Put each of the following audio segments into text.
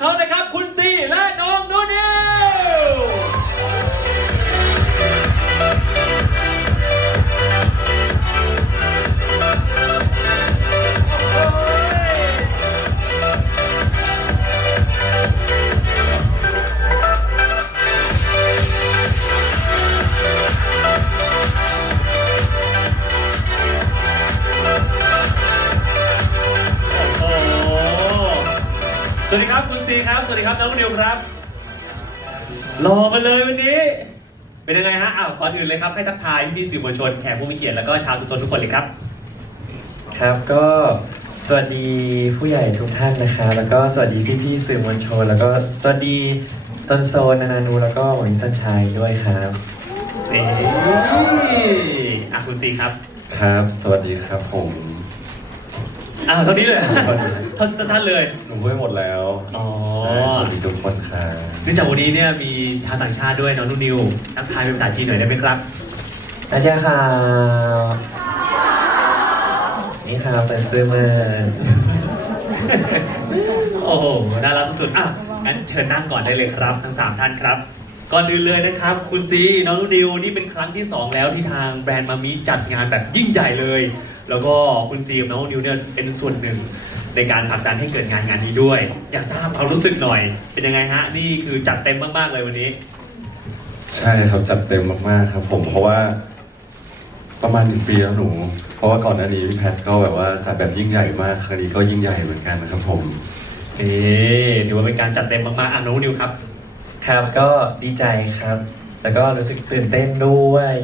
เข สวัสดีครับคุณซีครับ สวัสดีครับน้องนิวครับรอมาเลยวันนี้ เป็นยังไงฮะอ้าวก่อนอื่นเลยครับให้ทักทายพี่ๆสื่อมวลชนแขกผู้มีเกียรติแล้วก็ชาวสุชนทุกคนเลยครับ ครับก็สวัสดีผู้ใหญ่ทุกท่านนะคะ แล้วก็สวัสดีพี่ๆสื่อมวลชน แล้วก็สวัสดีต้นโซนนานานูแล้วก็หมอนิสันชัยด้วยครับ นี่อะคุณซีครับ ครับ สวัสดีครับผม อ้าวเท่านี้เลยเท่าท่านเลย หนูพูดหมดแล้วอ๋อ สวัสดีทุกคนครับเนื่องจากวันนี้เนี่ยมีชาวต่างชาติด้วยน้องนุ่นนิวทักทายเป็นภาษาจีนหน่อยได้ไหมครับอาจารย์ครับนี่ครับเป็นซื้อมาโอ้โห น่ารักสุดๆอะงั้นเชิญนั่งก่อนได้เลยครับ ทั้ง 3 ท่านครับ ก่อนอื่นเลยนะครับ คุณซี น้องนุ่นนิว นี่เป็นครั้งที่ 2 แล้วที่ทางแบรนด์มามิจัดงานแบบยิ่งใหญ่เลย แล้วก็คุณซีกับน้องนิวเนี่ยเป็นส่วนหนึ่งในการผลักดันให้เกิดงานงานนี้ด้วย อยากทราบความรู้สึกหน่อย เป็นยังไงฮะ นี่คือจัดเต็มมากๆเลยวันนี้ ใช่ครับจัดเต็มมากๆครับ ผมเพราะว่า ประมาณหนึ่งปีแล้วหนู เพราะว่าก่อนหน้านี้พี่แพทก็แบบว่าจัดแบบยิ่งใหญ่มากครั้งนี้ก็ยิ่งใหญ่เหมือนกันนะครับผมนี่ถือว่าเป็นการจัดเต็มมากๆอะน้องนิวครับ ครับก็ดีใจครับ แล้วก็รู้สึกตื่นเต้นด้วย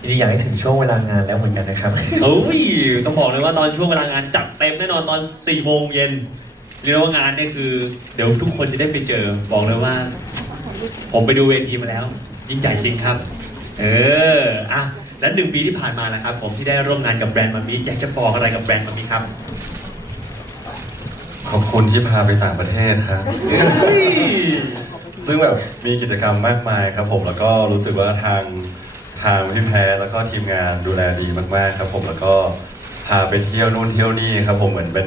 จริงๆอยากให้ถึงช่วงเวลางานแล้วเหมือนกันนะครับ เอ้ยต้องบอกเลยว่าตอนช่วงเวลางานจัดเต็มแน่นอนตอน4ี่โมงเย็นเรียกว่างานเนี่ยคือ เดี๋ยวทุกคนจะได้ไปเจอ บอกเลยว่า ผมไปดูเวทีมาแล้ว ยิ่งใหญ่จริงครับ เอออะแล้วหนึ่งปีที่ผ่านมานะครับ ผมที่ได้ร่วมงานกับแบรนด์มามิอยากจะบอกอะไรกับแบรนด์มามิครับขอบคุณที่พาไปต่างประเทศครับเฮ้ยซึ่งแบบมีกิจกรรมมากมายครับผมแล้วก็รู้สึกว่าทาง ทางพี่แพรแล้วก็ทีมงานดูแลดีมากๆครับ ผมแล้วก็พาไปเที่ยวนู่นเที่ยวนี่ครับ ผมเหมือนเป็น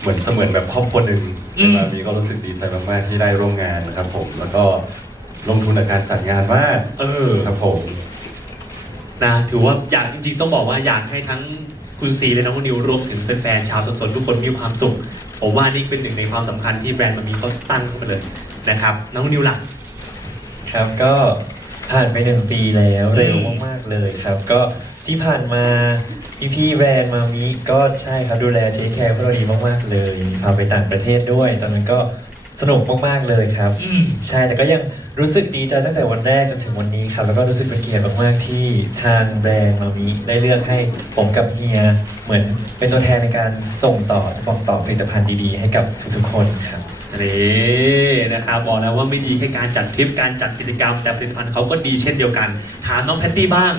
เหมือนเสมือนแบบครอบครัวหนึ่งอืมเวลามีก็รู้สึกดีใจมากๆที่ได้ร่วมงานครับ ผมแล้วก็ลงทุนในการจัดงานมากเออ ครับผม นะถือว่าอยากจริงๆต้องบอกว่าอยากให้ทั้งคุณซีและน้องนิวรวมถึงแฟนๆชาวสดๆทุกคนมีความสุขผมว่านี่เป็นหนึ่งในความสำคัญที่แบรนด์มันมีเขาตั้งขึ้นมาเลยนะครับน้องนิวหลัก ครับก็ ผ่านไปหนึ่งปีแล้วเร็วมากๆเลยครับ ก็ที่ผ่านมาพี่พี่ๆแบรนด์มามิก็ใช่ครับดูแลเทคแคร์พวกเราดีมากๆเลยพาไปต่างประเทศด้วย ตอนนั้นก็สนุกมากๆเลยครับอืมใช่แต่ก็ยังรู้สึกดีใจตั้งแต่วันแรกจนถึงวันนี้ครับ แล้วก็รู้สึกเป็นเกียรติมากๆที่ทางแบรนด์มามิได้เลือกให้ผมกับเฮียเหมือนเป็นตัวแทนในการส่งต่อบอกต่อผลิตภัณฑ์ดีๆ ให้กับทุกๆคนครับ นี่นะครับบอกแล้วว่าไม่ดีแค่การจัดทริปการจัดกิจกรรม แต่ผลิตภัณฑ์เขาก็ดีเช่นเดียวกัน ถามน้องแพตตี้บ้าง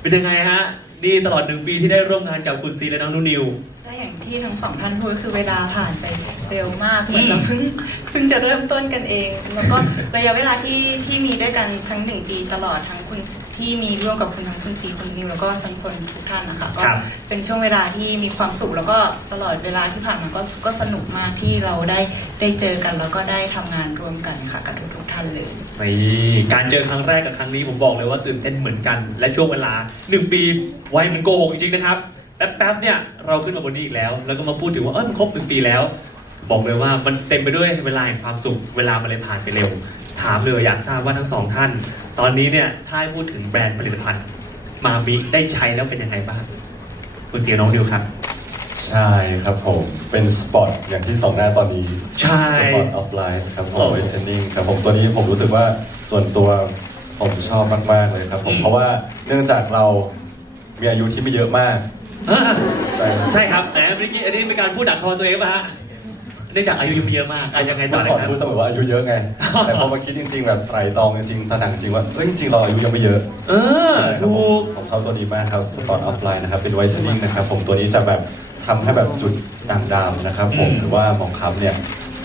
เป็นยังไงฮะนี่ตลอดหนึ่งปีที่ได้ร่วมงานกับคุณซีและน้องนุ่นนิว ก็อย่างที่ทั้งสองท่านพูดคือเวลาผ่านไปเร็วมากเหมือนเราเพิ่งเพิ่งจะเริ่มต้นกันเอง แล้วก็ระยะเวลาที่ที่มีด้วยกันทั้งหนึ่งปีตลอดทั้งคุณ ที่มีร่วมกับคุณทั้งคุณซีคุณนิวแล้วก็ทั้งส่วนทุกท่านนะคะก็ครับเป็นช่วงเวลาที่มีความสุขแล้วก็ตลอดเวลาที่ผ่านมาก็ก็สนุกมากที่เราได้ได้เจอกันแล้วก็ได้ทำงานร่วมกันค่ะกับทุกทุกๆท่านเลย นี่การเจอครั้งแรกกับครั้งนี้ผมบอกเลยว่าตื่นเต้นเหมือนกัน และช่วงเวลาหนึ่งปีไวเหมันโกหกจริงๆนะครับแป๊บๆเนี่ยเราขึ้นมาบนนี้อีกแล้ว แล้วก็มาพูดถึงว่าเออมันครบหนึ่งปีแล้ว บอกเลยว่ามันเต็มไปด้วยเวลาแห่งความสุขเวลามันเลยผ่านไปเร็ว ถามเลยอยากทราบว่าทั้งสองท่าน ตอนนี้เนี่ยถ้าให้พูดถึงแบรนด์ผลิตภัณฑ์ มามิได้ใช้แล้วเป็นยังไงบ้างคุณเสียน้องดิวครับ ใช่ครับผม เป็นสปอร์ตอย่างที่สองหน้าตอนนี้ใช่ สปอร์ตออฟไลน์ครับผโอ้มเวทเทนนิ่งครับผมตัวนี้ผมรู้สึกว่าส่วนตัวผมชอบมาก ๆ เลยครับผมอืมเพราะว่าเนื่องจากเรามีอายุที่ไม่เยอะมาก อ่าใช่ครับใช่ครับแหมเมื่อกี้อันนี้เป็นการพูดดักคอตัวเองป่ะฮะ เนื่องจากอายุยังไม่เยอะมากอะยังไงต่อเมื่อเลยก่อนครับพูดเสมอว่าอายุเยอะไง แต่พอมาคิดจริง ๆ แบบไตรตรองจริงๆตระหนักจริงว่าเอ้ยจริงๆเราอายุยังไม่เยอะ เออ ถูก ของเขาตัวนี้มากครับสปอร์ตออฟไลน์นะครับ เป็นไวท์เทนนิ่งนะครับ ผมตัวนี้จะแบบทำให้แบบจุดด่างดำนะครับ ผมอืม หรือว่าหมองคล้ำเนี่ย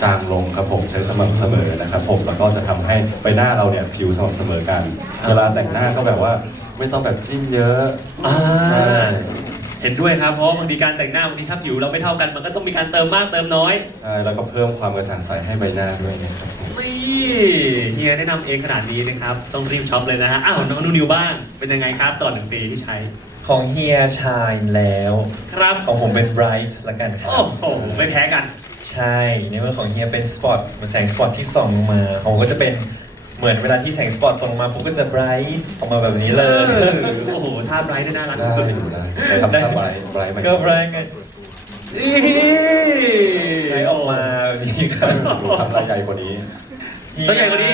จางลงครับผมใช้สม่ำเสมอนะครับ ผมแล้วก็จะทำให้ใบหน้าเราเนี่ยผิวสม่ำเสมอกัน เวลาแต่งหน้าก็แบบว่าไม่ต้องแบบจิ้มเยอะอ่าใช่ เห็นด้วยครับเพราะว่าบางทีการแต่งหน้าบางทีถ้าผิวเราไม่เท่ากันมันก็ต้องมีการเติมมากเติมน้อยใช่แล้วก็เพิ่มความกระจ่างใสให้ใบหน้าด้วยนะครับผมนี่เฮียแนะนำเองขนาดนี้นะครับต้องรีบช็อปเลยนะฮะอ้าวน้องนุ่นนิวบ้างเป็นยังไงครับตลอดหนึ่งปีที่ใช้ของเฮียชายแล้ว ครับของผมเป็น bright ละกันคโอ้รับโหไม่แพ้กัน ใช่ในเมื่อของเฮียเป็นสปอตเหมือนแสงสปอตที่ส่องลงมาของผมก็จะเป็น เหมือนเวลาที่แสงสปอตส่องลงมาผมก็จะ bright ออกมาแบบนี้เลย โอ้โหท่าไบรท์ได้น่ารักได้ที่สุดอยู่ได้ไปทำท่าไบรท์ไบรท์ไหมก็ bright ไงนี่ bright ออกมาแบบนี้ครับดูทำรายใหญ่กว่านี้ตัวใหญ่กว่านี้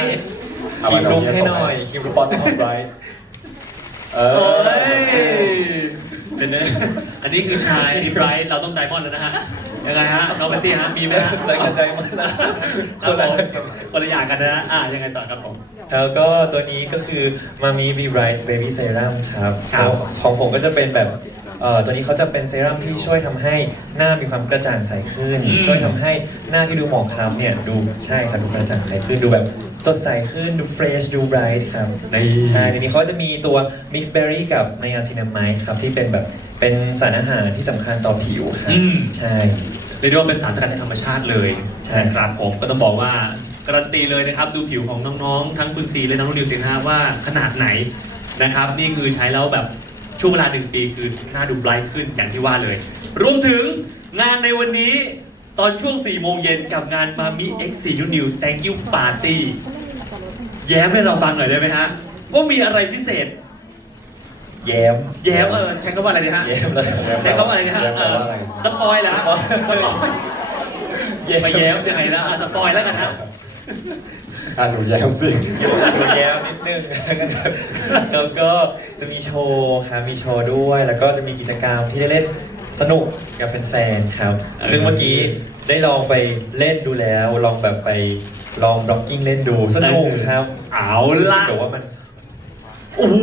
ขีดลงให้หน่อยขีดสลงปอตออฟไบรท์เอโอ้อยเป็นไงอันนี้คือชายที่ไบรท์เราต้องไดมอนด์แล้วนะฮะ ยังไงฮะน้องแพตตี้ฮะมีไหมฮะแรงกระจายมากนะ คนละคนละอย่างกันนะฮะอะยังไงต่อครับผม แล้วก็ตัวนี้ก็คือมามี Be Bright Baby Serum ครับครับ ของผมก็จะเป็นแบบเอ่อตัวนี้เขาจะเป็นเซรั่มที่ช่วยทำให้หน้ามีความกระจ่างใสขึ้นช่วยทำให้หน้าที่ดูหมองคล้ำเนี่ยดูใช่ครับดูกระจ่างใสขึ้นดูแบบ สดใสขึ้น ดูเฟรช ดูไบรท์ครับในใช่ทีนี้เขาจะมีตัว Mix Berry กับ Niacinamide ครับ ที่เป็นแบบเป็นสารอาหารที่สำคัญต่อผิวครับ อืม ใช่ เรียกได้ว่าเป็นสารสกัดจากธรรมชาติเลยใช่นะครับผมก็ต้องบอกว่าการันตีเลยนะครับ ดูผิวของน้องๆ ทั้งคุณซีและน้องนิวสินฮะว่าขนาดไหนนะครับ นี่คือใช้แล้วแบบช่วงเวลาหนึ่งปีคือหน้าดูไบรท์ขึ้นอย่างที่ว่าเลย รวมถึงงานในวันนี้ ตอนช่วง 4 โมงเย็นกับงานมามิ X 4 New New Thank You Party แย้มให้เราฟังหน่อยได้ไหมฮะ ว่ามีอะไรพิเศษ แย้มแย้มเออใช้คำว่าอะไรดีฮะแย้มแล้วใช้คำว่าอะไรนะฮะแย้มเอแปลอว่าอะไร สปอยล์แล้วสปอยล์สปอยล์ไปแย้มยังไงนะอะสปอยล์แล้วกันฮะอ่าหนูแย้มสิดูแย้มนิดนึงแล้วก็จะมีโชว์ครับมีโชว์ด้วย แล้วก็จะมีกิจกรรมที่ได้เล่น สนุกกับแฟนๆครับเออซึ่งเมื่อกี้ได้ลองไปเล่นดูแล้ว ลองแบบไปลองบล็อกกิ้งเล่นดูสนุกครับเอารู้สึละกแบบว่ามันโอ้โห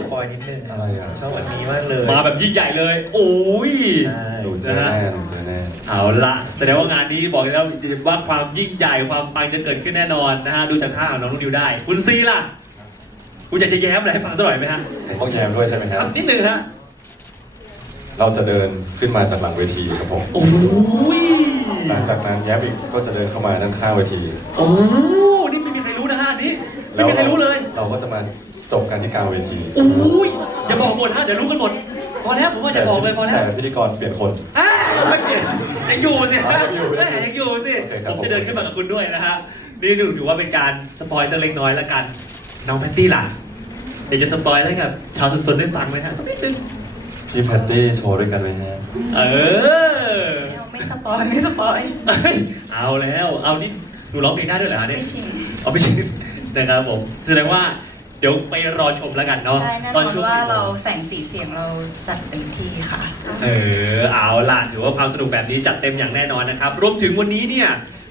สปอยนิดนึงอะไรอะชอบอันนี้มากเลย มาแบบยิ่งใหญ่เลย โอ้ยใช่หนูเจอแน่หนูเจอแน่เอาละแสดงว่างานนี้บอกเลยแล้วว่าความยิ่งใหญ่ความปังจะเกิดขึ้นแน่นอนนะฮะดูจากท่าของน้องนุ่นดิวได้ คุณซีล่ะ คุณอยากจะแย้มอะไรให้ฟังสักหน่อยไหมฮะผมต้องแย้มด้วยใช่ไหมคครัรับบนิดนึงฮะ เราจะเดินขึ้นมาจากหลังเวทีครับผม โอ้ยหลังจากนั้นแย้มอีกก็จะเดินเข้ามาด้านข้างเวที โอ้นี่ไม่มีใครรู้นะฮะอันนี้ไม่แล้วมีใครรู้เลยเราก็จะมาจบกันที่กลางเวทีโอ้ยอย่าบอกหมดฮะเดี๋ยวรู้กันหมดพอแล้วผมว่าอย่าบอกเลยพอแล้วแต่พิธีกรเปลี่ยนคนอ่าไม่เปลี่ยนยังอยู่สิอ๋อยังอยู่แม่ยังอยู่สิโอเคครัผบมจะเดินขึ้นมากับคุณด้วยนะฮะนี่ถือว่าเป็นการสปอยสักเล็กน้อยแล้วกัน น้องแพตตี้ล่ะเดี๋ยวจะสปอยให้กับชาวสนๆได้ฟังไหมฮะสักนิดนึง พี่แพตตี้โชว์ด้วยกันไหมฮะเออไม่สปอยไม่สปอยเอ้ยเอาแล้ว เอานี่หนูร้องเพลงได้ด้วยเหรอฮะเนี่ยไม่ชิงเอาไม่ใช่นะครับผมแสดงว่าเดี๋ยวไปรอชมแล้วกันเนาะใช่แน่นตออนนช่วงว่าสี่โมเรางแสงสีเสียงเราจัดเต็มที่ค่ะ เออเอาล่ะถือว่าความสนุกแบบนี้จัดเต็มอย่างแน่นอนนะครับ รวมถึงวันนี้เนี่ย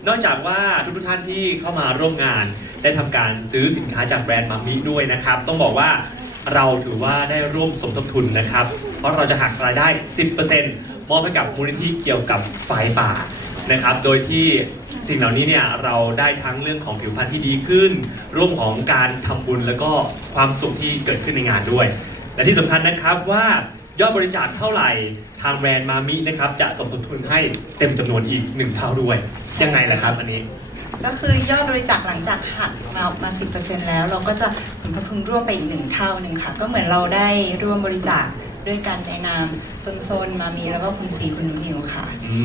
นอกจากว่าทุกๆท่านที่เข้ามาร่วมงาน ได้ทำการซื้อสินค้าจากแบรนด์มามิด้วยนะครับ ต้องบอกว่า เราถือว่าได้ร่วมสมทบทุนนะครับ เพราะเราจะหักรายได้ 10%มอบให้กับมูลนิธิเกี่ยวกับไฟป่านะครับ โดยที่สิ่งเหล่านี้เนี่ยเราได้ทั้งเรื่องของผิวพรรณที่ดีขึ้น ร่วมของการทำบุญแล้วก็ความสุขที่เกิดขึ้นในงานด้วย และที่สำคัญนะครับว่ายอดบริจาคเท่าไหร่ทางแบรนด์มามินะครับจะสมทบทุนให้เต็มจำนวนอีกหนึ่งเท่าด้วย ยังไงล่ะครับอันนี้ ก็คือยอดบริจาคหลังจากหักมาออกมา10%แล้ว เราก็จะผลทุนร่วมไปอีกหนึ่งเท่าหนึ่งค่ะ ก็เหมือนเราได้ร่วมบริจาคด้วยกันในนามตนโซนมามีแล้วก็คุณสีคุณนุนิวค่ะ อื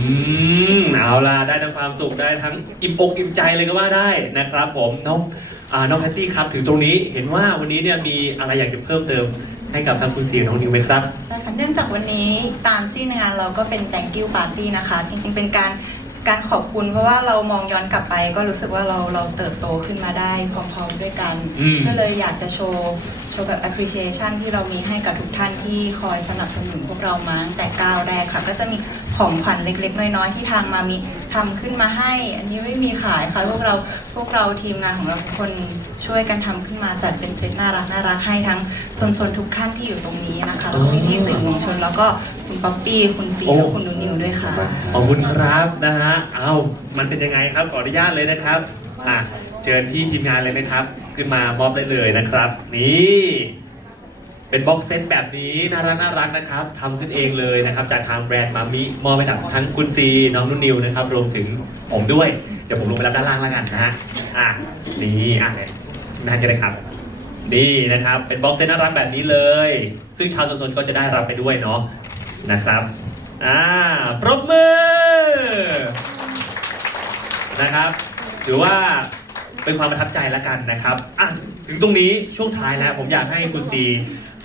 มเอาล่ะได้ทั้งความสุขได้ทั้งอิ่มอกอิ่มใจเลยก็ว่าได้นะครับ ผมน้องอ่าน้องแพตตี้ครับถึงตรงนี้เห็นว่าวันนี้เนี่ยมีอะไรอยากจะเพิ่มเติมให้กับทางคุณซีกับน้องนิวไหมครับใช่ค่ะเนื่องจากวันนี้ตามชื่องานเราก็เป็น thank you party นะคะ จริงๆเป็นการ การขอบคุณเพราะว่าเรามองย้อนกลับไปก็รู้สึกว่าเราเราเติบโตขึ้นมาได้พร้อมๆด้วยกัน อืม ก็เลยอยากจะโชว์โชว์แบบ appreciation ที่เรามีให้กับทุกท่านที่คอยสนับสนุนพวกเรามาตั้งแต่ก้าวแรกค่ะ ก็จะมีของขวัญเล็กๆ น้อยๆ ที่ทางมามีทำขึ้นมาให้ อันนี้ไม่มีขายค่ะพวกเราพวกเราทีมงานของเราทุกคนช่วยกันทำขึ้นมาจัดเป็นเซตน่ารักน่ารักให้ทั้งชนๆทุกท่านที่อยู่ตรงนี้นะคะแล้วก็พี่ๆสื่อมวลชนแล้วก็ คุณป๊อปปี้คุณซีและคุณนุนิวด้วยค่ะ ขอบคุณครับนะฮะ เอามันเป็นยังไงครับขออนุญาตเลยนะครับ อะเชิญพี่ทีมงานเลยนะครับ ขึ้นมามอบได้เลยนะครับ นี่เเป็นบ็อกเซตแบบนี้น่ารักน่ารักนะครับทำขึ้นเองเลยนะครับ จากทางแบรนด์มามิมอบไปถึงทั้งคุณซีน้องนุ่นนิวนะครับรวมถึงผมด้วย เดี๋ยวผมลงไปรับด้านล่างแล้วกันนะฮะอะนี่อะเนี่ยน่าจะได้ครับนี่นะครับ เป็นบ็อกเซตน่ารักแบบนี้เลย ซึ่งชาวโซนๆก็จะได้รับไปด้วยเนาะ นะครับ อ่า ปรบมือ นะครับ ถือว่าเป็นความประทับใจแล้วกันนะครับ อะ ถึงตรงนี้ช่วงท้ายแล้ว ผมอยากให้คุณซี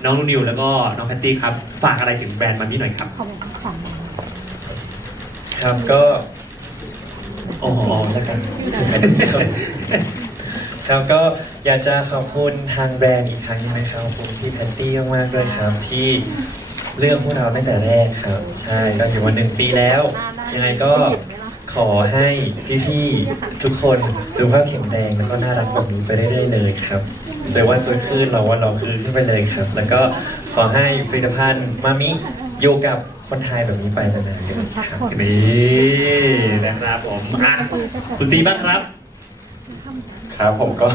น้องนุ่นนิวแล้วก็น้องแพตตี้ครับ ฝากอะไรถึงแบรนด์มามิหน่อยครับครับก็โอ้โหแล้วกัน ครับก็อยากจะขอบคุณทางแบรนด์อีกครั้งหนึงนะครับขอบคุณพี่แพตตี้มากๆด้วยครับที่ เลือกพวกเราตั้งแต่แรกครับ ใช่ก็อยู่มาหนึ่งปีแล้ว ยังไงก็ขอให้พี่ๆทุกคนสุขภาพแข็งแรงแล้วก็น่ารักแบบนี้ไปเรื่อยๆเลยครับเซอร์วันสวยขึ้นเราวันเราคือขึ้นไปเลยครับ แล้วก็ขอให้ผลิตภัณฑ์มามิอยู่กับคนไทยแบบนี้ไปนานๆเลยครับนี่นะครับผมอะคุณซีบ้างครับ ครับผมก็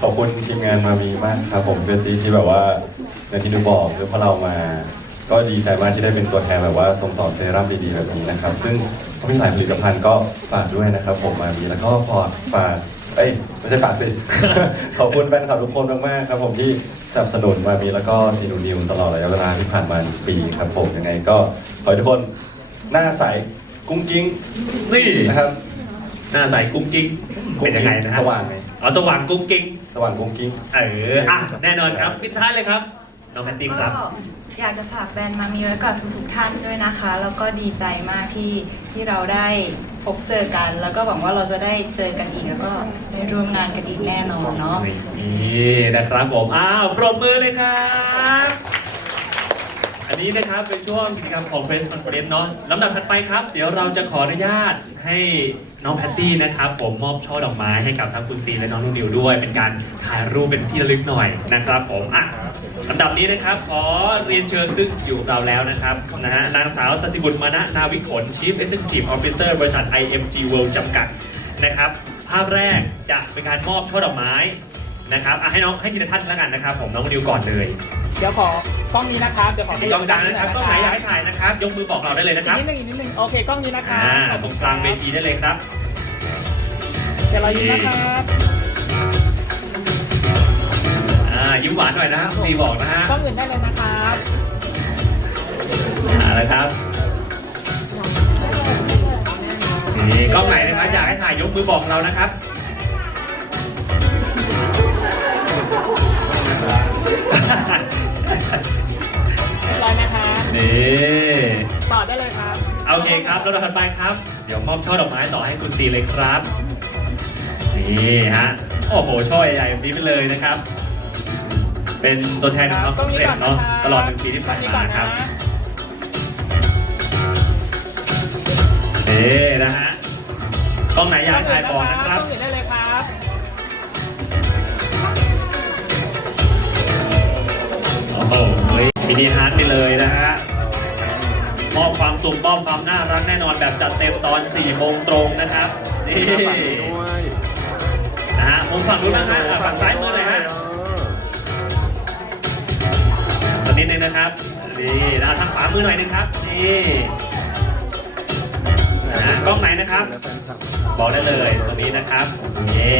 ขอบคุณทีมงานมามีมากครับ ผมเป็นทีที่แบบว่าอย่างที่ดูบอกคือพอเรามา ก็ดีใจมากที่ได้เป็นตัวแทนแบบว่าส่งต่อเซรั่มดีๆแบบนี้นะครับ ซึ่งก็มีหลายผลิตภัณฑ์ก็ฝากด้วยนะครับ ผมมามีแล้วก็พอฝากเอ้ยไม่ใช่ฝากสิ ขอบคุณแฟนคลับทุกคนมากๆครับ ผมที่สนับสนุนมามีแล้วก็ซีนูนิวตลอดระยะเวลาที่ผ่านมาหนึ่งปีครับ ผมยังไงก็ขอให้ทุกคนหน้าใสกุ้งกิ้งนี่นะครับหน้าใสกุ้งกิ้งเป็นยังไงนะฮะสว่างไหมอ๋อสว่างกุ้งกิ้งสว่างกุ้งกิ้ง เอออะแน่นอนครับปิดท้ายเลยครับ น้องแพตตี้คก็รับอยากจะฝากแบรนด์มามีไว้กับทุกๆท่านด้วยนะคะ แล้วก็ดีใจมากที่ที่เราได้พบเจอกัน แล้วก็หวังว่าเราจะได้เจอกันอีกแล้วก็ได้ร่วมงานกันอีกแน่นอนเนาะ นี่นะครับผม อ้าวปรบมือเลยครับอั นี้นะครับเป็นช่วงกิจกรรมของ Face Conference เนาะลำดับถัดไปครับ เดี๋ยวเราจะขออนุญาตให้น้องแพตตี้นะครับ ผมมอบช่อดอกไม้ให้กับทั้งคุณซีและน้องนุ่นนิวด้วย เป็นการถ่ายรูปเป็นที่ระลึกหน่อยนะครับผมอะลำดับนี้นะครับ ขอเรียนเชิญซึ่งอยู่กับเราแล้วนะครับนะฮะนางสาวสัสิบุตรมานะนาวิขล Chief Executive Officer บริษัท IMG World จำกัดนะครับ ภาพแรกจะเป็นการมอบช่อดอกไม้นะครับอะให้น้องให้ทีละท่านแล้วกันนะครับ ผมน้องนิวก่อนเลย เดี๋ยวขอ กล้องนี้นะครับเดี๋ยวขอกล้องกลางนะครับกล้องไหนอยากให้ถ่ายนะครับ ยกมือบอกเราได้เลยอีนะกครับนิดนึงอีกนิดนึงโอเคกล้องนี้นะครับอ่าขอบตคุรณงกลางเวทีได้เลยครับ เดี๋ยวเรายิ้มนะครับอ่ายิ้มหวานหน่อยนะซีบอกนะฮะกล้องอื่นได้เลยนะครับอ่าแล้วครับนี่กล้องไหนนะครับอยากให้ถ่ายยกมือบอกเรานะครับ อได้เลยครับ โอเคครับแล้วเราถัดไปครับ เดี๋ยวมอบช่อดอกไม้ต่อให้คุณซีเลยครับ นี่ฮะ โอ้โห ช่อใหญ่ๆแบบนี้ไปเลยนะครับ เป็นตัวแทนของความกล้องสำนี้เร็จก่อนนะเนาะครับตลอดหนึ่งปีที่ผ่านกล้องมาก่อนครับนะนี่นะฮะกล้องไหนอยากถ่ายบอกนะครับกล้องอื่นได้เลยครับโอ้โหมินิฮาร์ดไปเลยนะฮะมอบ ความสุขมอบความน่ารักแน่นอนแบบจัดเต็มตอน4โมงตรงนะครับนี่นะฮะมุมฝั่งนู้นนะฮะอะฝั่งซ้ายมือเลยฮะสักนิดนึงนะครับนี่นะทางขวามือหน่อยนึงครับนี่นะฮะกล้องไหนนะครับ บอกได้เลยตรงนี้นะครับนี่